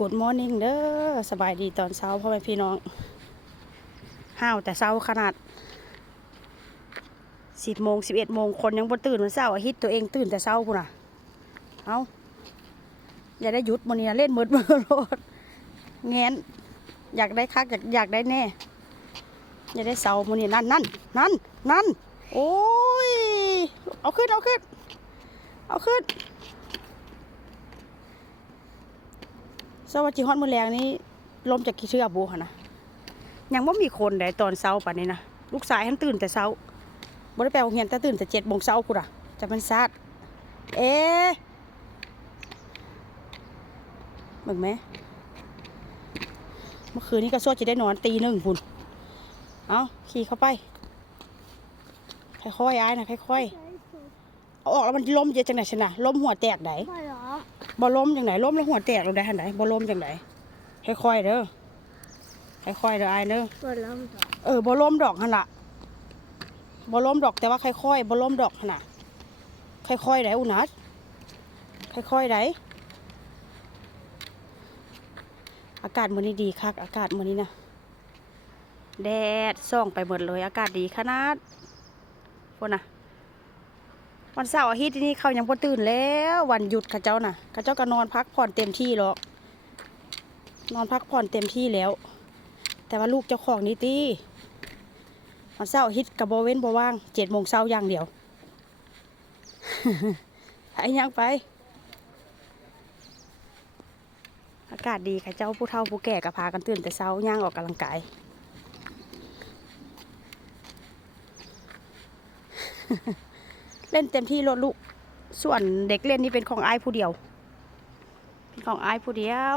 กดมอร์นิ่งเด้อสบายดีตอนเช้าพ่อแม่พี่น้อง ห้าวแต่เช้าขนาดสิบโมงสิบเอ็ดโมงคนยังบ่ตื่นวันเสาร์อาทิตย์ตัวเองตื่นแต่เช้าพุ่นน่ะ เอาอย่าได้หยุดมันนี่เล่นมืดมือโลดแงนอยากได้คักอยากอยากได้แน่ อย่าได้เสามันนี่นั่นนั่นนั่นนั่นโอ้ยเอาขึ้นเอาขึ้น เอาขึ้น สวัสดีฮอดมือแรงนี้ลมจากกี่เชือบูค่ะนะยังว่ามีคนใดตอนเช้าป่านนี้นะลูกสายท่านตื่นแต่เช้าบ่ได้ไปโรงเรียนแต่ตื่นแต่เจ็ดโมงเช้ากูด่ะจะเป็นซาดเอ๊ะมึงไหมเมื่อคืนนี้ก็สวดจะได้นอนตีหนึ่งพุ่นเอาขี่เข้าไปค่อยๆอ้ายนะค่อยๆเอาออกแล้วมันล้มเยอะจังไหนชนะล้มหัวแตกไหน ไม่หรอบ่ล้มจังไหนล้มแล้วหัวแตกลงได้หันไหนบ่ล้มจังไหนค่อยๆเด้อค่อยๆเด้ออายเด้อเปิดแล้วมันต่อเออบ่ล้มดอกหั่นล่ะบ่ล้มดอกแต่ว่าค่อยๆบ่ล้มดอกหั่นน่ะค่อยๆได้อุนัดค่อยๆได้อากาศมื้อนี้ดีคักอากาศมื้อนี้นะแดดส่องไปหมดเลยอากาศดีขนาดพุ่นน่ะ วันเสาร์อาทิตย์นี่เขายังบ่ตื่นแล้ว วันหยุดเขาเจ้าน่ะเขาเจ้าก็นอนพักผ่อนเต็มที่หรอก นอนพักผ่อนเต็มที่แล้ว แต่ว่าลูกเจ้าของนี่ตีวันเสาร์อาทิตย์กับโบเว้นโบว่างเจ็ดโมงเช้าอย่างเดียวไปยังไป อากาศดีค่ะเจ้าผู้เฒ่าผู้แก่ก็พากันตื่นแต่เช้าย่างออกกำลังกาย เล่นเต็มที่รถลูก ส่วนเด็กเล่นนี่เป็นของไอ้ายผู้เดียว เป็นของไอ้ายผู้เดียว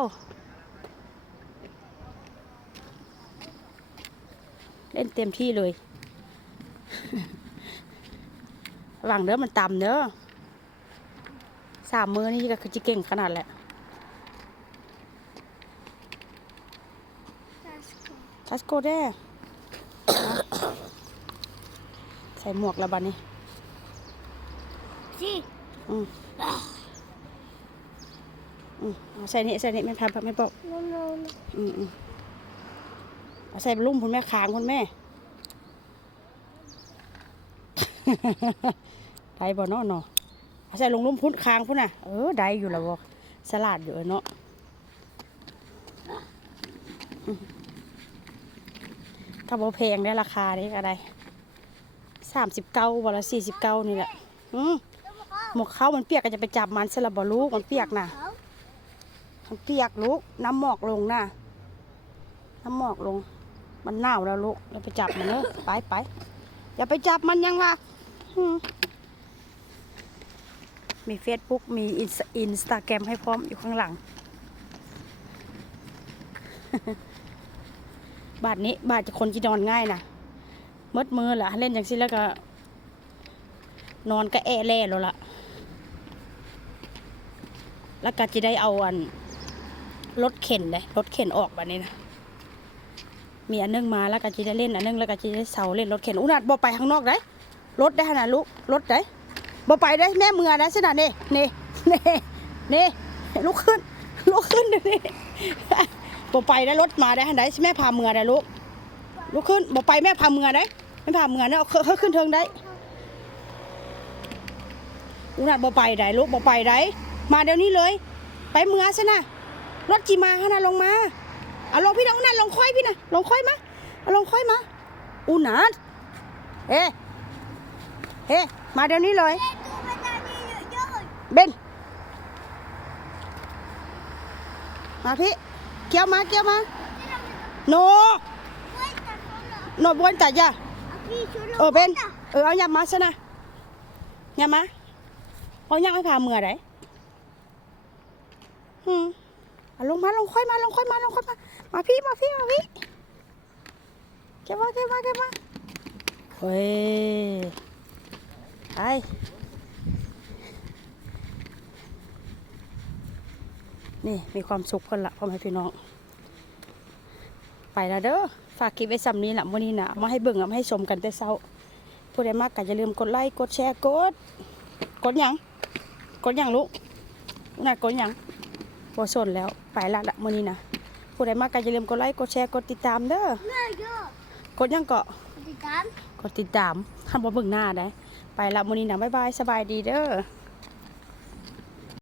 เล่นเต็มที่เลยหลังเด้อมันต่ำเด้อสามมือนี่ก็คือจิเก่งขนาดแหละทัสโกเด้ ใส่หมวกแล้วบัดนี้ สิอืมอืมเอาใส่นี่ใส่นี่ไม่พาไม่บอกโน่นโน่นอืมอืมเอาใส่ลุ่มคุณแม่คางคุณแม่ได้บ่เนาะเนาะเอาใส่ลงลุ่มพุ่นคางพุ่นน่ะ เออได้อยู่แล้วบ่สลัดอยู่เนาะอืมถ้าบ่แพงได้ราคานี้ก็ได้สามสิบเก้าวันละสี่สิบเก้านี่แหละ อืม หมกเข้ามันเปียกก็จะไปจับมันสลับบลูกมันเปียกนะมันเปียกลูกน้ำหมอกลงนะน้ำหมอกลง มันหนาวแล้วลูกอย่าไปจับมันเนอะไปไปอย่าไปจับมันยังล่ะมีเฟซบุ๊กมีอินสตาแกรมให้พร้อมอยู่ข้างหลัง บาทนี้บาทจะคนที่นอนง่ายนะมดมือล่ะเล่นอย่างนี้แล้วก็ นอนก็แอะแล่แล้วล่ะ แล้วก็จะได้เอาอันรถเข็นเลยรถเข็นออกแบบนี้นะมีอันนึงมาแล้วก็จะได้เล่นอันนึงแล้วก็จะได้เสาเล่นรถเข็นอุนัดบ่ไปข้างนอกได้รถได้ขนาดลูกรถได้บ่ไปได้แม่เมือได้สนะนี่นี่นี่นี่ลุกขึ้นลุกขึ้นเดี๋ยวนี้บ่ไปได้รถมาได้ขนาดแม่พาเมือได้ลูกลุกขึ้นบ่ไปแม่พาเมือได้แม่พาเมือเนาเอาเขาขึ้นเทิงได้อุนัดบ่ไปได้ลูกบ่ไปได้ มาเดี๋ยวนี้เลย ไปเมือซะนะรถจีมาขนาดลงมาเอาลงพี่นะอุนัดลงค่อยพี่นะลงค่อยมาเอาลงค่อยมาอุนัดเฮ้เฮ้มาเดี๋ยวนี้เลยเบนมาพี่เกี่ยวมาเกี่ยวมาโนโนบวนจัดยาเอาพี่ชุดเออเบนเออเอาหยับมาซะนะหยับมาเอาหยับให้พาเมือได้หืมเอาลงมาลงค่อยมาลงค่อยมาลงค่อยมา มาพี่มาพี่มาพี่เก็บมาเก็บมาเก็บมาเฮ้ยไปนี่มีความสุขคนละพ่อแม่พี่น้อง ไปแล้วเด้อฝากคลิปไว้ซ้ำนี้แหละวันนี้นะมาให้เบิ่งเอมาให้ชมกันแต่เช้าผู้ใดมากก็อย่าลืมกดไลค์กดแชร์กด กดยังกดยังลูกน่ะกดยัง บ่สนแล้วไปละละมื้อนี้นะผู้ใดมากก็อย่าลืมกดไลค์กดแชร์กดติดตามเด้อเนื้อเยอะกดหยังเกาะติดตามกดติดตามทำบ่เบิ่งหน้าได้ไปละมื้อนี้นะบ๊ายบายสบายดีเด้อ